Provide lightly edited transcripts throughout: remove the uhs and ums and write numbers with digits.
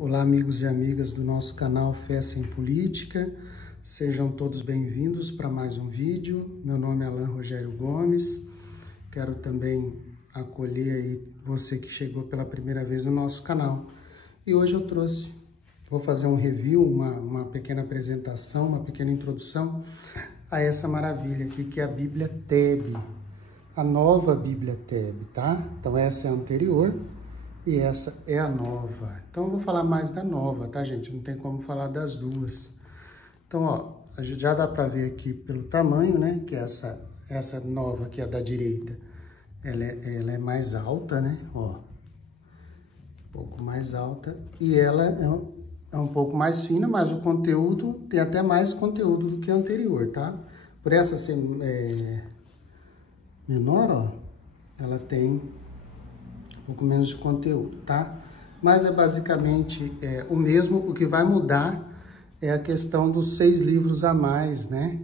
Olá, amigos e amigas do nosso canal Fé Sem Política, sejam todos bem-vindos para mais um vídeo. Meu nome é Alan Rogério Gomes, quero também acolher aí você que chegou pela primeira vez no nosso canal. E hoje eu vou fazer um review, uma pequena apresentação, uma pequena introdução a essa maravilha aqui que é a Bíblia TEB, a nova Bíblia TEB, tá? Então essa é a anterior e essa é a nova. Então eu vou falar mais da nova, tá, gente? Não tem como falar das duas. Então, ó, a gente já dá para ver aqui pelo tamanho, né? Que essa nova aqui, a da direita, ela é mais alta, né? Ó, um pouco mais alta. E ela é um pouco mais fina, mas o conteúdo tem até mais conteúdo do que a anterior, tá? Por essa ser menor, ó, ela tem um pouco menos de conteúdo, tá? Mas é basicamente o mesmo. O que vai mudar é a questão dos 6 livros a mais, né?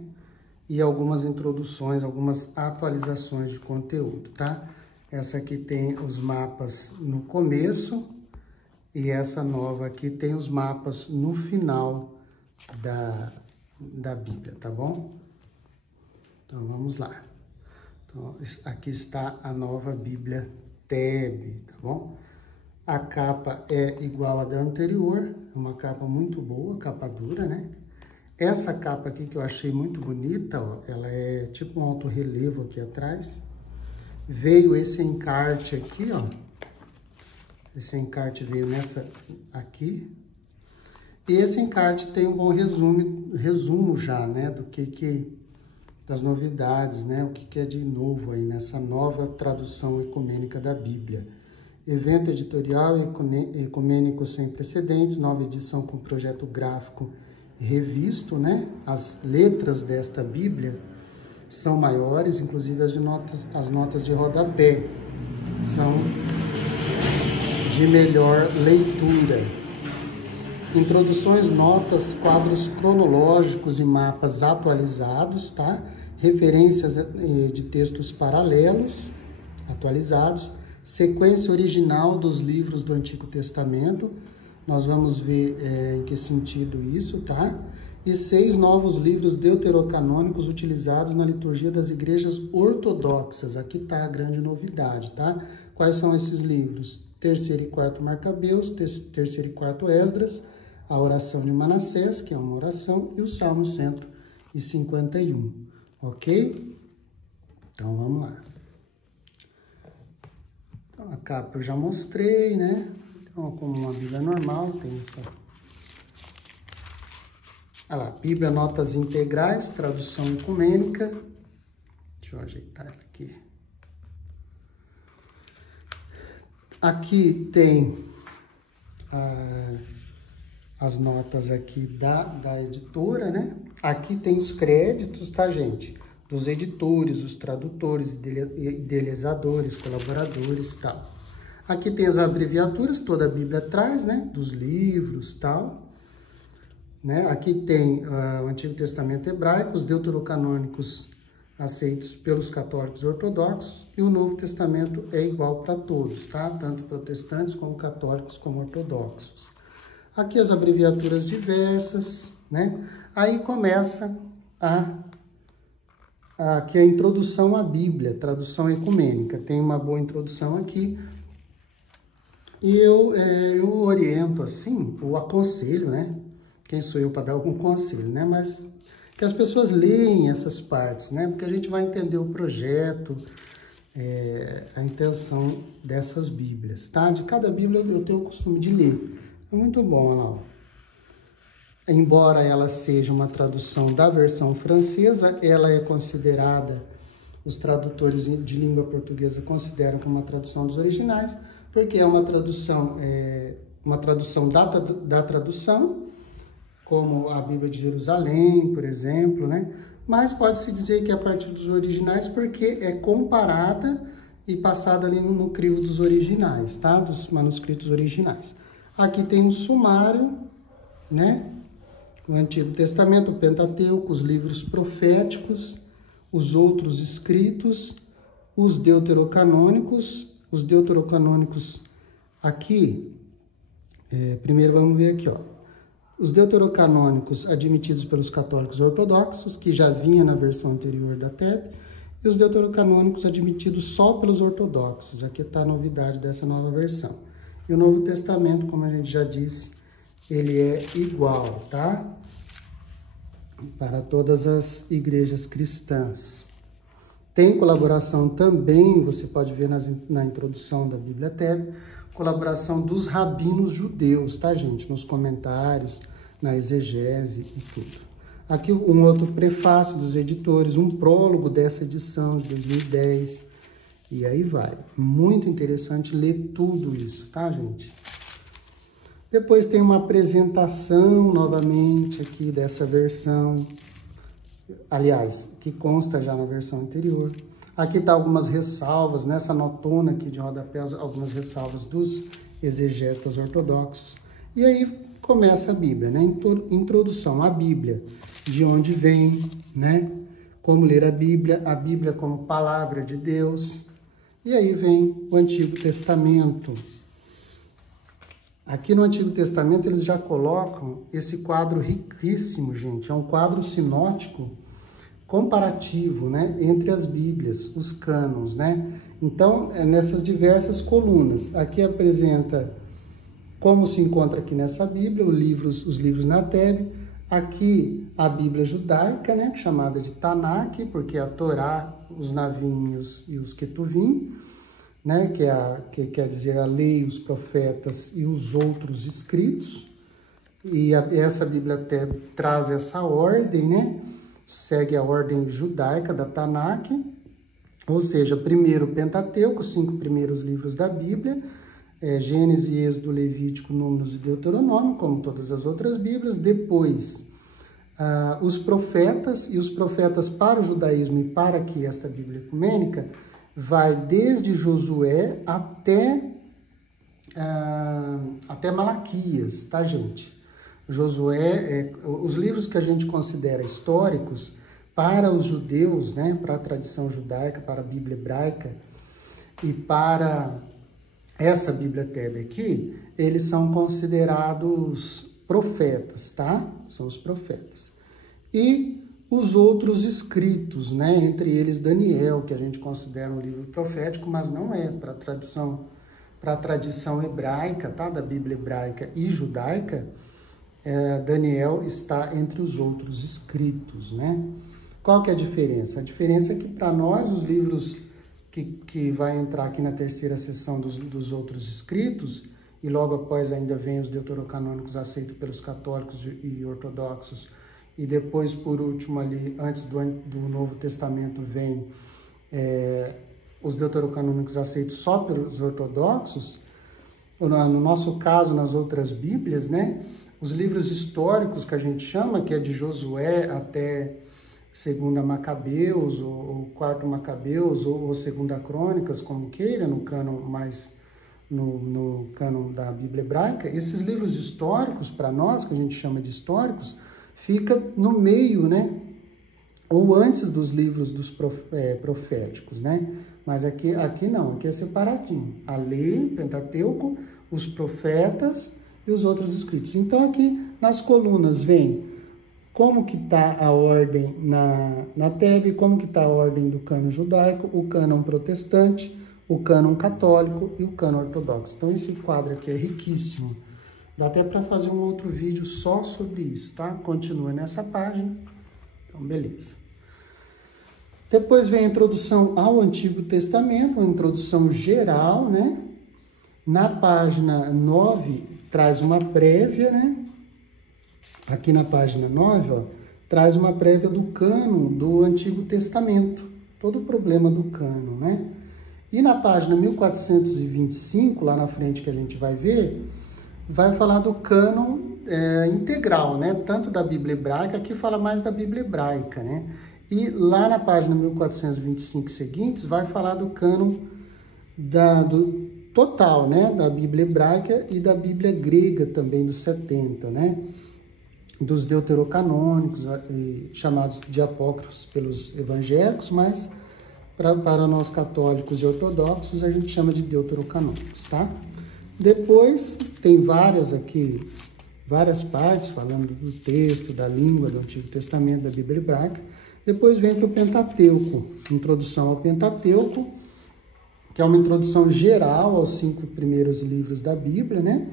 E algumas introduções, algumas atualizações de conteúdo, tá? Essa aqui tem os mapas no começo e essa nova aqui tem os mapas no final da Bíblia, tá bom? Então, vamos lá. Então, aqui está a nova Bíblia TEB, tá bom? A capa é igual à da anterior, é uma capa muito boa, capa dura, né? Essa capa aqui que eu achei muito bonita, ó, ela é tipo um alto relevo aqui atrás. Veio esse encarte aqui, ó. Esse encarte veio nessa aqui. E esse encarte tem um bom resumo já, né? Das novidades, né? O que é de novo aí nessa nova tradução ecumênica da Bíblia. Evento editorial ecumênico sem precedentes, nova edição com projeto gráfico revisto, né? As letras desta Bíblia são maiores, inclusive as notas de rodapé são de melhor leitura. Introduções, notas, quadros cronológicos e mapas atualizados, tá? Referências de textos paralelos atualizados, sequência original dos livros do Antigo Testamento, nós vamos ver em que sentido isso, tá? E 6 novos livros deuterocanônicos utilizados na liturgia das igrejas ortodoxas. Aqui tá a grande novidade, tá? Quais são esses livros? 3º e 4º Macabeus, 3º e 4º Esdras, a oração de Manassés, que é uma oração, e o Salmo 151, ok? Então, vamos lá. Então, a capa eu já mostrei, né? Então, como uma Bíblia normal, tem essa... Olha lá, Bíblia Notas Integrais, tradução ecumênica. Deixa eu ajeitar ela aqui. Aqui tem as notas aqui da editora, né? Aqui tem os créditos, tá, gente? Dos editores, os tradutores, idealizadores, colaboradores e tal. Aqui tem as abreviaturas, toda a Bíblia traz, né? Dos livros e tal. Né? Aqui tem o Antigo Testamento hebraico, os deuterocanônicos aceitos pelos católicos ortodoxos, e o Novo Testamento é igual para todos, tá? Tanto protestantes como católicos como ortodoxos. Aqui as abreviaturas diversas, né? Aí começa aqui a introdução à Bíblia, tradução ecumênica. Tem uma boa introdução aqui. E eu oriento assim, ou aconselho, né? Quem sou eu para dar algum conselho, né? Mas que as pessoas leem essas partes, né? Porque a gente vai entender o projeto, a intenção dessas Bíblias, tá? De cada Bíblia eu tenho o costume de ler. É muito bom, olha lá, ó. Embora ela seja uma tradução da versão francesa, ela é considerada, os tradutores de língua portuguesa consideram como uma tradução dos originais, porque é uma tradução da tradução, como a Bíblia de Jerusalém, por exemplo, né? Mas pode-se dizer que é a partir dos originais, porque é comparada e passada ali no crivo dos originais, tá? Dos manuscritos originais. Aqui tem um sumário, né? O Antigo Testamento, o Pentateuco, os livros proféticos, os outros escritos, os deuterocanônicos. Os deuterocanônicos aqui Primeiro vamos ver aqui, ó. Os deuterocanônicos admitidos pelos católicos ortodoxos, que já vinha na versão anterior da TEB, e os deuterocanônicos admitidos só pelos ortodoxos. Aqui está a novidade dessa nova versão. E o Novo Testamento, como a gente já disse, ele é igual, tá? Para todas as igrejas cristãs. Tem colaboração também, você pode ver na introdução da Bíblia TEB, colaboração dos rabinos judeus, tá, gente? Nos comentários, na exegese e tudo. Aqui um outro prefácio dos editores, um prólogo dessa edição de 2010, e aí vai. Muito interessante ler tudo isso, tá, gente? Depois tem uma apresentação, novamente, aqui dessa versão, aliás, que consta já na versão anterior. Aqui tá algumas ressalvas, nessa notona aqui de rodapé, algumas ressalvas dos exegetas ortodoxos. E aí começa a Bíblia, né? Introdução à Bíblia, de onde vem, né? Como ler a Bíblia como palavra de Deus. E aí vem o Antigo Testamento. Aqui no Antigo Testamento eles já colocam esse quadro riquíssimo, gente. É um quadro sinótico comparativo, né? Entre as Bíblias, os cânons, né? Então, nessas diversas colunas. Aqui apresenta como se encontra aqui nessa Bíblia, os livros na TEB. Aqui a Bíblia judaica, né, chamada de Tanakh, porque é a Torá, os navinhos e os Ketuvim, né, que quer dizer a lei, os profetas e os outros escritos. E essa Bíblia TEB traz essa ordem, né, segue a ordem judaica da Tanakh, ou seja, primeiro o Pentateuco, os 5 primeiros livros da Bíblia, Gênesis, Êxodo, Levítico, Números e Deuteronômio, como todas as outras Bíblias. Depois, os profetas, e os profetas para o judaísmo e para aqui esta Bíblia ecumênica, vai desde Josué até Malaquias, tá, gente? Josué, os livros que a gente considera históricos para os judeus, né, para a tradição judaica, para a Bíblia hebraica e para essa Bíblia TEB aqui, eles são considerados profetas, tá? São os profetas. E os outros escritos, né? Entre eles Daniel, que a gente considera um livro profético, mas não é para a tradição hebraica, tá? Da Bíblia hebraica e judaica, Daniel está entre os outros escritos, né? Qual que é a diferença? A diferença é que para nós os livros que vai entrar aqui na terceira seção dos outros escritos, e logo após ainda vem os deuterocanônicos aceitos pelos católicos e ortodoxos, e depois, por último, ali, antes do Novo Testamento, vem os deuterocanônicos aceitos só pelos ortodoxos. No nosso caso, nas outras Bíblias, né, os livros históricos que a gente chama, que é de Josué até Segunda Macabeus, ou Quarto Macabeus, ou Segunda Crônicas, como queira, no cânon no cânon da Bíblia hebraica, esses livros históricos, para nós, que a gente chama de históricos, fica no meio, né? Ou antes dos livros dos proféticos, né? Mas aqui não, aqui é separadinho. A lei, Pentateuco, os profetas e os outros escritos. Então aqui nas colunas vem como que está a ordem na TEB, como que está a ordem do cânon judaico, o cânon protestante, o cânon católico e o cânon ortodoxo. Então esse quadro aqui é riquíssimo. Dá até para fazer um outro vídeo só sobre isso, tá? Continua nessa página. Então, beleza. Depois vem a introdução ao Antigo Testamento, uma introdução geral, né? Na página 9, traz uma prévia, né? Aqui na página 9, ó, traz uma prévia do cânon do Antigo Testamento. Todo o problema do cânon, né? E na página 1425, lá na frente que a gente vai ver, vai falar do cânon integral, né? Tanto da Bíblia hebraica, aqui fala mais da Bíblia hebraica, né? E lá na página 1425 seguintes, vai falar do cânon do total, né? Da Bíblia hebraica e da Bíblia grega também, dos 70, né? Dos deuterocanônicos, chamados de apócrifos pelos evangélicos, mas para nós católicos e ortodoxos a gente chama de deuterocanônicos, tá? Depois tem várias partes falando do texto, da língua do Antigo Testamento, da Bíblia Hebraica. Depois vem para o Pentateuco, introdução ao Pentateuco, que é uma introdução geral aos 5 primeiros livros da Bíblia, né?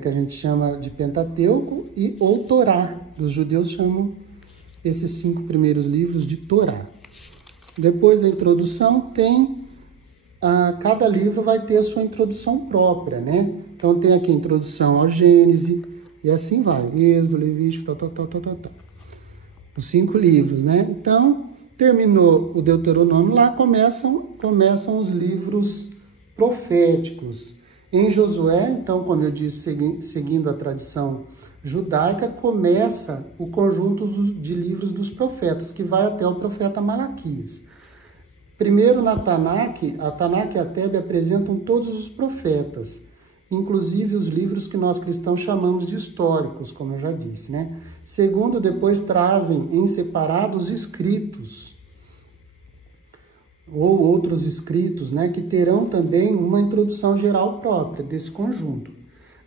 Que a gente chama de Pentateuco, ou Torá. Os judeus chamam esses 5 primeiros livros de Torá. Depois da introdução cada livro vai ter a sua introdução própria, né? Então tem aqui a introdução ao Gênesis, e assim vai, Êxodo, Levítico, Os 5 livros, né? Então, terminou o Deuteronômio, lá começam os livros proféticos. Em Josué, então, como eu disse, seguindo a tradição judaica, começa o conjunto de livros dos profetas, que vai até o profeta Malaquias. Primeiro, na Tanakh, a Tanakh e a Tebe apresentam todos os profetas, inclusive os livros que nós cristãos chamamos de históricos, como eu já disse, né? Segundo, depois trazem em separado os escritos, ou outros escritos, né, que terão também uma introdução geral própria desse conjunto.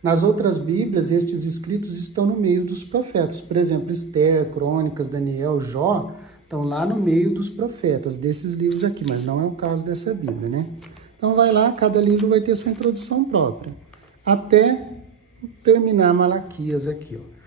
Nas outras Bíblias, estes escritos estão no meio dos profetas. Por exemplo, Esther, Crônicas, Daniel, Jó, estão lá no meio dos profetas, desses livros aqui, mas não é o caso dessa Bíblia, né? Então vai lá, cada livro vai ter sua introdução própria, até terminar Malaquias aqui, ó.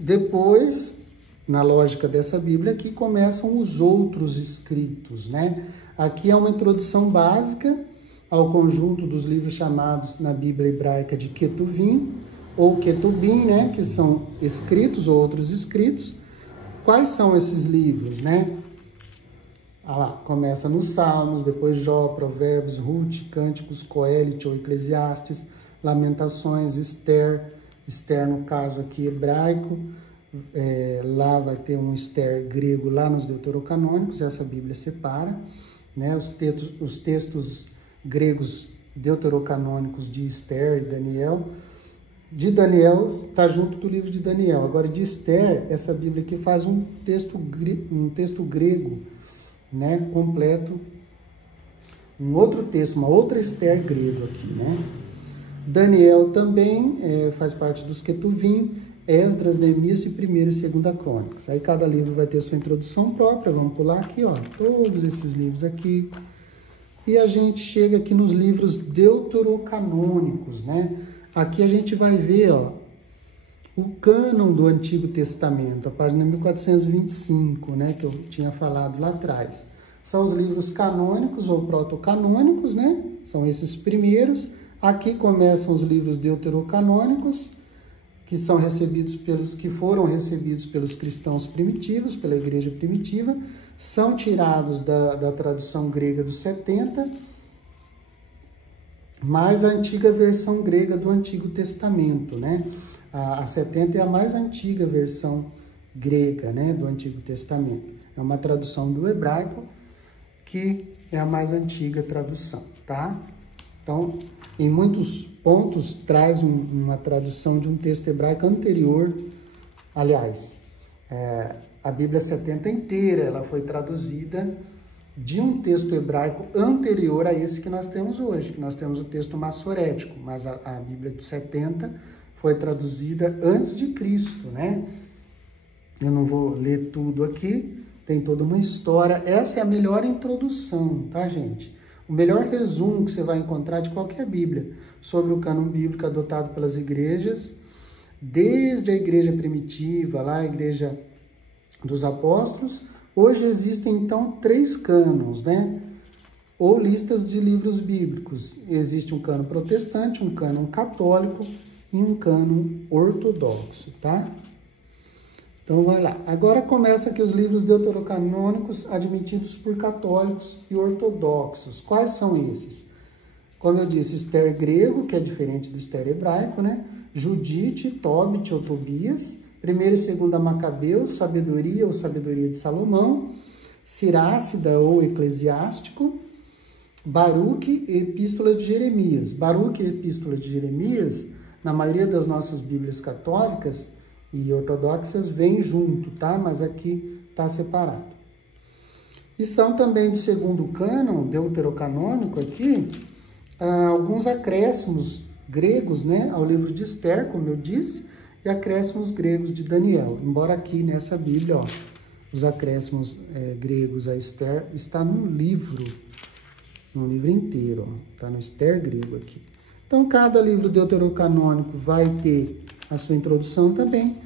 Depois, na lógica dessa Bíblia, aqui começam os outros escritos, né? Aqui é uma introdução básica ao conjunto dos livros chamados na Bíblia hebraica de Ketuvim, ou Ketubim, né? Que são escritos ou outros escritos. Quais são esses livros, né? Lá, começa nos Salmos, depois Jó, Provérbios, Ruth, Cânticos, Coelete ou Eclesiastes, Lamentações, Esther, no caso aqui hebraico, lá vai ter um Esther grego lá nos deuterocanônicos, essa Bíblia separa, né? Os textos gregos deuterocanônicos de Esther e Daniel. De Daniel está junto do livro de Daniel. Agora, de Esther, essa Bíblia aqui faz um texto grego, né, completo. Um outro texto, uma outra Esther grego aqui, né? Daniel também faz parte dos Ketuvim, Esdras, Neemias e 1ª e 2ª Crônicas. Aí cada livro vai ter sua introdução própria. Vamos pular aqui, ó, todos esses livros aqui. E a gente chega aqui nos livros deuterocanônicos, né? Aqui a gente vai ver, ó, o cânon do Antigo Testamento, a página 1425, né, que eu tinha falado lá atrás. São os livros canônicos ou protocanônicos, né? São esses primeiros. Aqui começam os livros deuterocanônicos, que foram recebidos pelos cristãos primitivos, pela igreja primitiva, são tirados da tradução grega dos 70, mais a antiga versão grega do Antigo Testamento, né? A 70 é a mais antiga versão grega, né, do Antigo Testamento. É uma tradução do hebraico que é a mais antiga tradução, tá? Então, em muitos pontos, traz uma tradução de um texto hebraico anterior. Aliás, a Bíblia 70 inteira, ela foi traduzida de um texto hebraico anterior a esse que nós temos hoje, que nós temos o texto massorético, mas a Bíblia de 70 foi traduzida antes de Cristo, né? Eu não vou ler tudo aqui, tem toda uma história. Essa é a melhor introdução, tá, gente? O melhor resumo que você vai encontrar de qualquer Bíblia sobre o cânon bíblico adotado pelas igrejas, desde a igreja primitiva, lá a igreja dos apóstolos. Hoje existem, então, 3 cânons, né? Ou listas de livros bíblicos. Existe um cânon protestante, um cânon católico e um cânon ortodoxo, tá? Então, vai lá. Agora começa aqui os livros deuterocanônicos admitidos por católicos e ortodoxos. Quais são esses? Como eu disse, Esther grego, que é diferente do Esther hebraico, né? Judite, Tobit ou Tobias, 1ª e 2ª Macabeus, Sabedoria ou Sabedoria de Salomão, Sirácida ou Eclesiástico, Baruque e Epístola de Jeremias. Baruque e Epístola de Jeremias, na maioria das nossas Bíblias católicas e ortodoxas, vem junto, tá? Mas aqui está separado. E são também do 2º cânon, deuterocanônico aqui, alguns acréscimos gregos, né, ao livro de Esther, como eu disse, e acréscimos gregos de Daniel. Embora aqui nessa Bíblia, ó, os acréscimos gregos a Esther está no livro inteiro, ó, está no Esther grego aqui. Então, cada livro deuterocanônico vai ter a sua introdução também,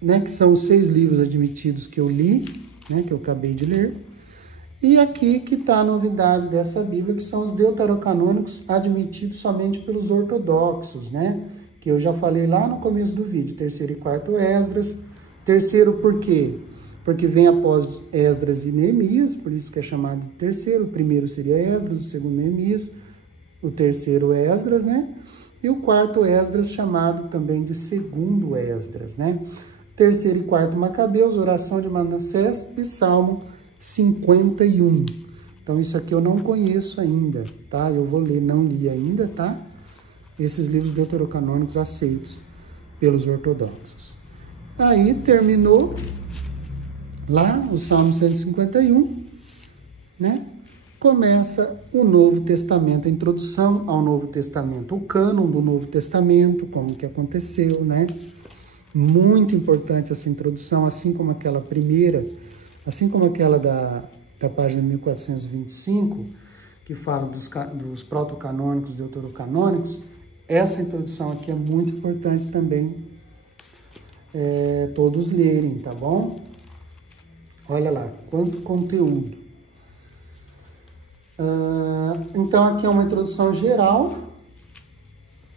né, que são os 6 livros admitidos que eu li, né, que eu acabei de ler. E aqui que está a novidade dessa Bíblia, que são os deuterocanônicos admitidos somente pelos ortodoxos, né? Que eu já falei lá no começo do vídeo, 3º e 4º Esdras. Terceiro por quê? Porque vem após Esdras e Neemias, por isso que é chamado de terceiro. O primeiro seria Esdras, o segundo Neemias, o terceiro Esdras, né? E o 4º Esdras, chamado também de segundo Esdras, né? 3º e 4º Macabeus, oração de Manassés e Salmo 51. Então, isso aqui eu não conheço ainda, tá? Eu vou ler, não li ainda, tá? Esses livros deuterocanônicos aceitos pelos ortodoxos. Aí, terminou lá o Salmo 151, né? Começa o Novo Testamento, a introdução ao Novo Testamento, o cânon do Novo Testamento, como que aconteceu, né? Muito importante essa introdução, assim como aquela primeira, assim como aquela da página 1425, que fala dos protocanônicos, deuterocanônicos, essa introdução aqui é muito importante também todos lerem, tá bom? Olha lá, quanto conteúdo. Então, aqui é uma introdução geral,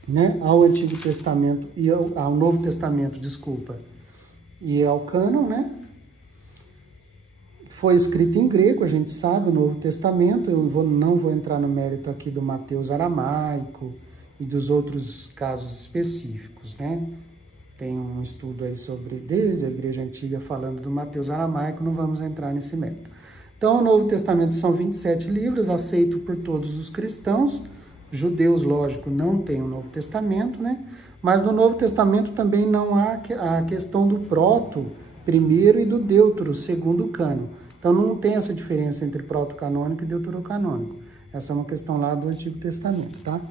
né, ao Antigo Testamento e ao Novo Testamento, desculpa, e ao cânon, né? Foi escrito em grego, a gente sabe, o Novo Testamento. Eu não vou entrar no mérito aqui do Mateus aramaico e dos outros casos específicos, né? Tem um estudo aí sobre, desde a Igreja Antiga, falando do Mateus aramaico, não vamos entrar nesse mérito. Então, o Novo Testamento são 27 livros, aceito por todos os cristãos. Judeus, lógico, não tem o Novo Testamento, né? Mas no Novo Testamento também não há a questão do proto, primeiro, e do deutero, segundo cânon. Então, não tem essa diferença entre proto-canônico e deuterocanônico. Essa é uma questão lá do Antigo Testamento, tá?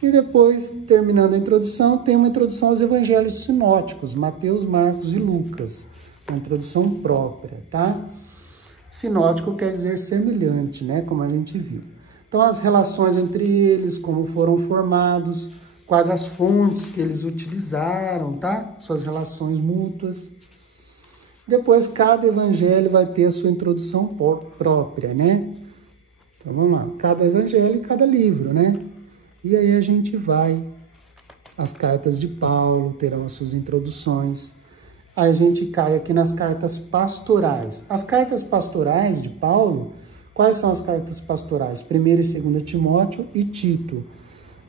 E depois, terminando a introdução, tem uma introdução aos evangelhos sinóticos, Mateus, Marcos e Lucas. Uma introdução própria, tá? Sinótico quer dizer semelhante, né? Como a gente viu. Então, as relações entre eles, como foram formados, quais as fontes que eles utilizaram, tá? Suas relações mútuas. Depois, cada evangelho vai ter a sua introdução própria, né? Então, vamos lá. Cada evangelho e cada livro, né? E aí a gente vai. As cartas de Paulo terão as suas introduções. Aí a gente cai aqui nas cartas pastorais. As cartas pastorais de Paulo, quais são as cartas pastorais? 1ª e 2ª Timóteo e Tito.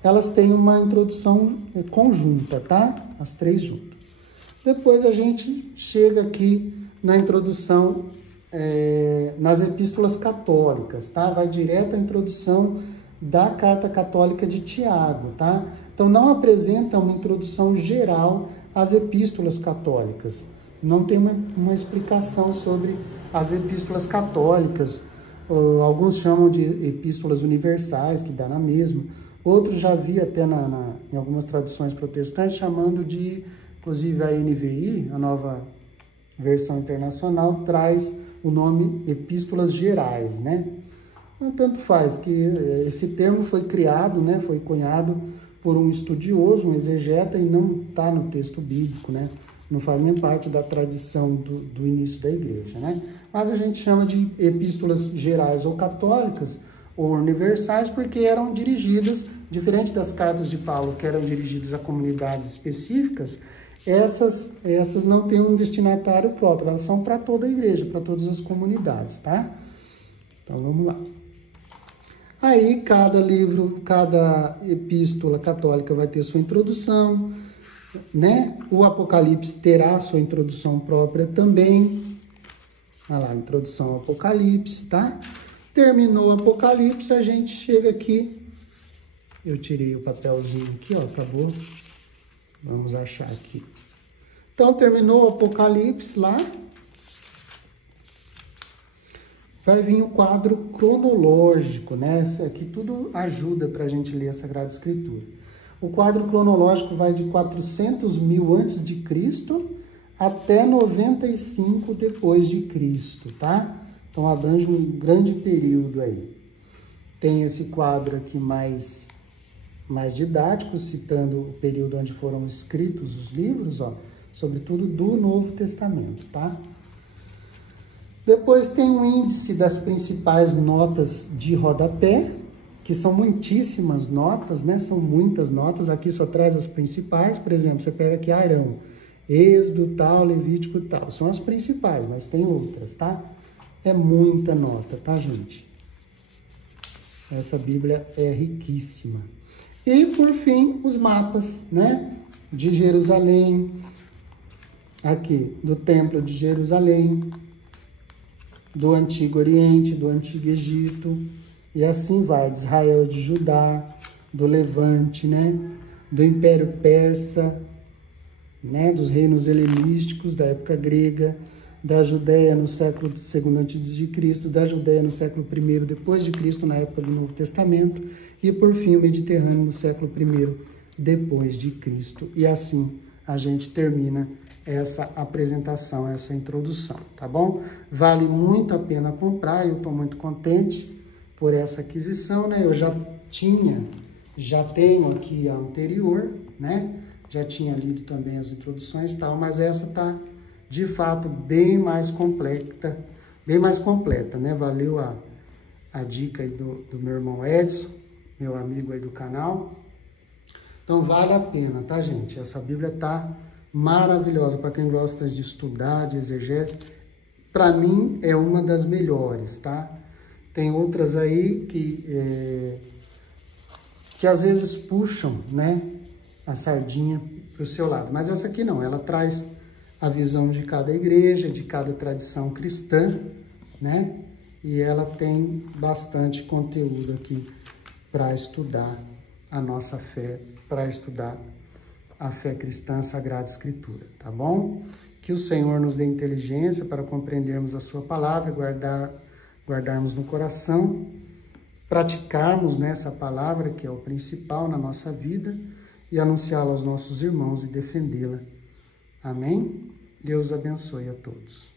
Elas têm uma introdução conjunta, tá? As 3 juntas. Depois a gente chega aqui na introdução, nas epístolas católicas, tá? Vai direto à introdução da Carta Católica de Tiago, tá? Então, não apresenta uma introdução geral às epístolas católicas. Não tem uma explicação sobre as epístolas católicas. Alguns chamam de epístolas universais, que dá na mesma. Outros já vi até em algumas traduções protestantes chamando de... Inclusive, a NVI, a nova versão internacional, traz o nome Epístolas Gerais, né? Tanto faz que esse termo foi criado, né? Foi cunhado por um estudioso, um exegeta, e não está no texto bíblico, né? Não faz nem parte da tradição do início da igreja, né? Mas a gente chama de Epístolas Gerais ou Católicas, ou universais, porque eram dirigidas, diferente das cartas de Paulo, que eram dirigidas a comunidades específicas, essas não têm um destinatário próprio, elas são para toda a igreja, para todas as comunidades, tá? Então, vamos lá. Aí, cada livro, cada epístola católica vai ter sua introdução, né? O Apocalipse terá sua introdução própria também. Olha lá, introdução ao Apocalipse, tá? Terminou o Apocalipse, a gente chega aqui. Eu tirei o papelzinho aqui, ó, acabou. Vamos achar aqui. Então, terminou o Apocalipse lá. Vai vir o quadro cronológico, né? Isso aqui tudo ajuda para a gente ler a Sagrada Escritura. O quadro cronológico vai de 400 mil antes de Cristo até 95 depois de Cristo, tá? Então abrange um grande período aí. Tem esse quadro aqui mais didático, citando o período onde foram escritos os livros, ó, sobretudo do Novo Testamento, tá? Depois tem um índice das principais notas de rodapé, que são muitíssimas notas, né? São muitas notas, aqui só traz as principais, por exemplo, você pega aqui Arão, Êxodo, tal, Levítico, tal, são as principais, mas tem outras, tá? É muita nota, tá, gente? Essa Bíblia é riquíssima. E, por fim, os mapas, né? De Jerusalém, aqui, do Templo de Jerusalém, do Antigo Oriente, do Antigo Egito, e assim vai, de Israel, de Judá, do Levante, né? Do Império Persa, né? Dos reinos helenísticos da época grega, da Judéia no século II a.C., da Judéia no século I depois de Cristo, na época do Novo Testamento, e por fim o Mediterrâneo no século I depois de Cristo. E assim a gente termina essa apresentação, essa introdução, tá bom? Vale muito a pena comprar, eu estou muito contente por essa aquisição, né? Eu já tenho aqui a anterior, né? Já tinha lido também as introduções e tal, mas essa tá de fato bem mais completa, né? Valeu a dica aí do meu irmão Edson, meu amigo aí do canal. Então vale a pena, tá, gente? Essa Bíblia tá maravilhosa para quem gosta de estudar, de exegese. Para mim é uma das melhores, tá? Tem outras aí que às vezes puxam, né, a sardinha para o seu lado, mas essa aqui não, ela traz a visão de cada igreja, de cada tradição cristã, né? E ela tem bastante conteúdo aqui para estudar a nossa fé, para estudar a fé cristã, a Sagrada Escritura, tá bom? Que o Senhor nos dê inteligência para compreendermos a sua palavra, guardarmos no coração, praticarmos nessa palavra, que é o principal na nossa vida, e anunciá-la aos nossos irmãos e defendê-la. Amém? Deus abençoe a todos.